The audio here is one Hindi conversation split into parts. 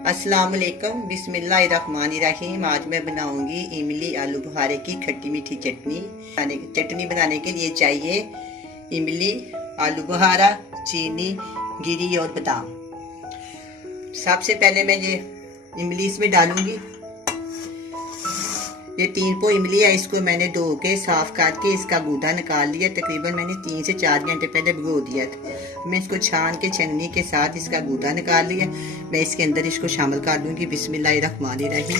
अस्सलाम वालेकुम, बिस्मिल्लाहिर्रहमानिर्रहीम। आज मैं बनाऊंगी इमली आलू बुखारे की खट्टी मीठी चटनी। चटनी बनाने के लिए चाहिए इमली, आलू बुखारा, चीनी, गिरी और बादाम। सबसे पहले मैं ये इमली इसमें डालूंगी। ये 3 पो इमली है, इसको मैंने धो के साफ करके इसका गूदा निकाल लिया। तकरीबन मैंने 3 से 4 घंटे पहले भिगो दिया था। मैं इसको छान के छन्नी के साथ इसका गूदा निकाल लिया। मैं इसके अंदर इसको शामिल कर दूंगी। बिस्मिल्लाहिर्रहमानिर्रहीम।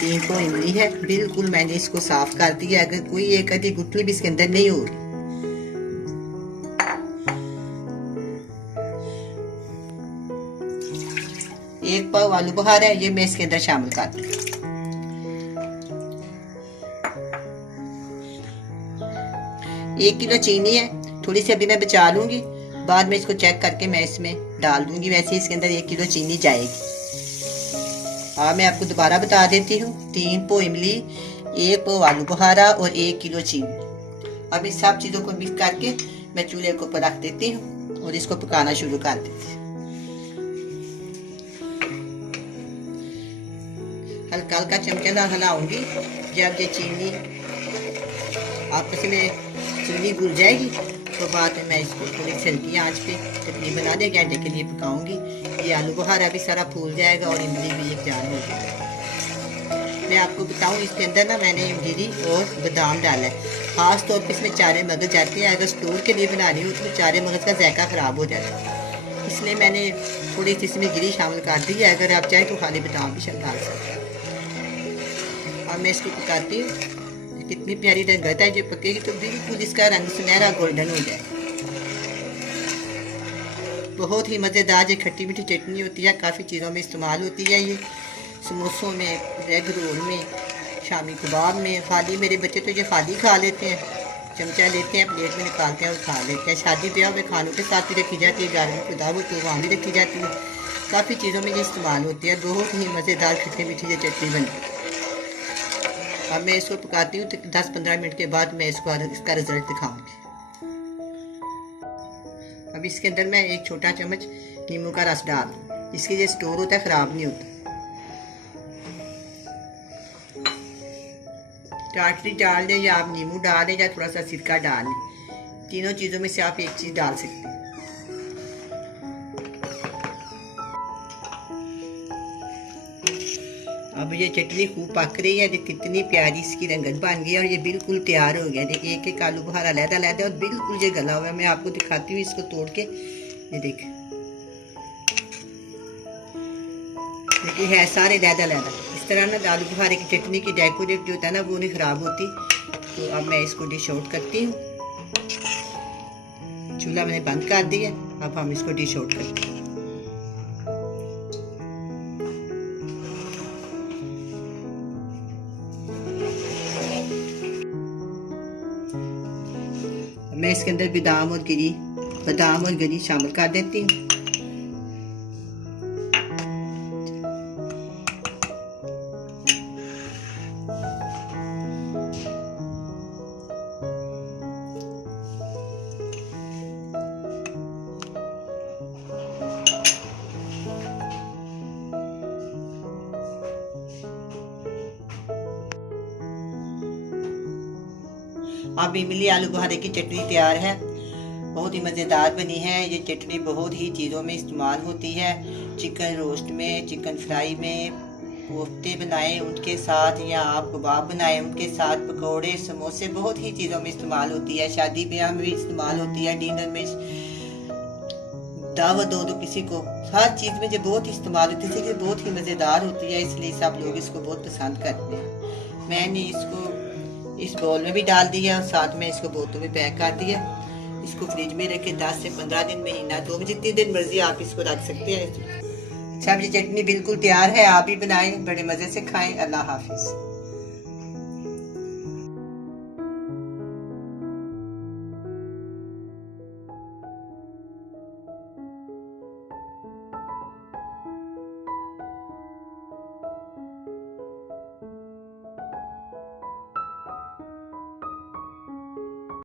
3 पो इमली है, बिल्कुल मैंने इसको साफ कर दिया। अगर कोई एक आधी गुठली भी इसके अंदर नहीं होगी। एक पाव आलू बुखारा है, ये मैं इसके अंदर शामिल कर दूंगी। 1 किलो चीनी है, थोड़ी सी अभी मैं बचा लूंगी, बाद में इसको चेक करके मैं इसमें डाल दूंगी। वैसे ही इसके अंदर 1 किलो चीनी जाएगी। मैं आपको दोबारा बता देती हूँ। 3 पो इमली, 1 पो आलू बुखारा और 1 किलो चीनी। अब इस सब चीजों को मिक्स करके मैं चूल्हे के ऊपर रख देती हूँ और इसको पकाना शुरू कर देती हूँ। हल्का हल्का चमचा हिलाऊंगी। जब ये चीनी आपस में चीनी घुल जाएगी तो बाद में मैं इसको थोड़ी हल्की आंच पे तकरीबन आधे घंटे के लिए पकाऊंगी। ये आलू बुखारा भी सारा फूल जाएगा और इमली भी एक जान हो जाएगी। मैं आपको बताऊं, इसके अंदर ना मैंने गिरी और बादाम डाला है। खास तौर पे इसमें चारे मगज जाते हैं। अगर स्टोर के लिए बना रही हूँ तो चारे मगज का जायका ख़राब हो जाता है, इसलिए मैंने थोड़ी सी इसमें गिरी शामिल कर दी है। अगर आप चाहें तो खाली बादाम भी शामिल कर सकते हैं। अब मैं इसको पकाती हूँ। कितनी प्यारी रंगत है, जो पकेगी तो बिल्कुल इसका रंग सुनहरा गोल्डन हो जाए। बहुत ही मज़ेदार ये खट्टी मीठी चटनी होती है। काफ़ी चीज़ों में इस्तेमाल होती है। ये समोसों में, ब्रेड रोल में, शामी कबाब में। खाली मेरे बच्चे तो ये खाली खा लेते हैं, चमचा लेते हैं, प्लेट में निकालते हैं और खा लेते हैं। शादी ब्याह में खानों के साथ भी रखी जाती है, घर में खुदा हो तो वहाँ भी रखी जाती है। काफ़ी चीज़ों में ये इस्तेमाल होती है। बहुत ही मज़ेदार खट्टी मीठी ये चटनी बनती है। अब मैं इसको पकाती हूँ तो 10-15 मिनट के बाद मैं इसका रिजल्ट दिखाऊंगी। अब इसके अंदर मैं 1 छोटा चम्मच नींबू का रस डाल दूँ। इसके ये स्टोर होता है, ख़राब नहीं होता। टाटरी डाल दें या आप नींबू डाल दें या थोड़ा सा सिरका डाल लें। तीनों चीज़ों में से आप एक चीज़ डाल सकते हैं। अब ये चटनी खूब पक रही है। कितनी प्यारी इसकी रंगत बन गई है और ये बिल्कुल तैयार हो गया। देखिए, एक एक आलू बुखारा लहदा लहदा और बिल्कुल ये गला हुआ है। मैं आपको दिखाती हूँ इसको तोड़ के। ये देखिए है सारे लहदा लहदा। इस तरह ना आलू बुखारे की चटनी की डेकोरेट जो होता है ना, वो नहीं खराब होती। तो अब मैं इसको डिश आउट करती हूँ। चूल्हा मैंने बंद कर दिया। अब हम इसको डिश आउट करते हैं। मैं इसके अंदर बादाम और गिरी शामिल कर देती हूँ। अब इमली आलू बुखारे की चटनी तैयार है। बहुत ही मज़ेदार बनी है। ये चटनी बहुत ही चीज़ों में इस्तेमाल होती है। चिकन रोस्ट में, चिकन फ्राई में, कोफ्ते बनाएं उनके साथ, या आप कबाब बनाएं उनके साथ, पकोड़े, समोसे, बहुत ही चीज़ों में इस्तेमाल होती है। शादी ब्याह में भी इस्तेमाल होती है, डिनर में, दावत दो किसी को, हर चीज़ में जो बहुत इस्तेमाल होती है। इसलिए बहुत ही मज़ेदार होती है, इसलिए सब लोग इसको बहुत पसंद करते हैं। मैंने इसको इस बाउल में भी डाल दिया और साथ में इसको बोतल में पैक कर दिया। इसको फ्रिज में रखे 10 से 15 दिन, महीना, 2 जितनी दिन मर्जी आप इसको रख सकते हैं। सब ये चटनी बिल्कुल तैयार है। आप भी बनाएं, बड़े मज़े से खाएं। अल्लाह हाफिज़।